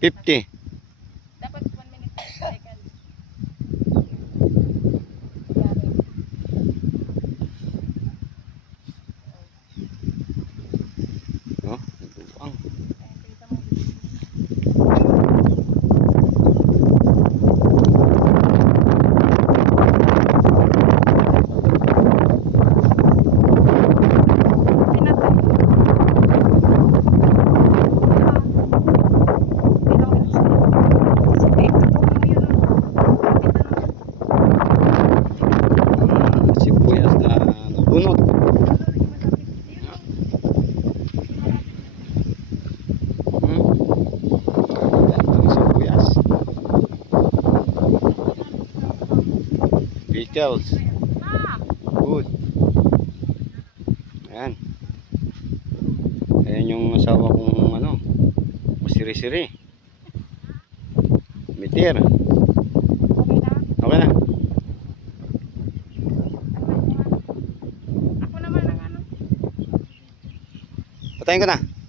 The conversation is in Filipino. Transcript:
50. Dapat 1 minute seconds. Oh, buang. Sibuyas na nabunot. Sibuyas. Pickles. Good. Ayan. Ayan yung asawa kong ano, masiri-siri. Mitir. Okay na. Ako naman ang ano. Patayin ko na.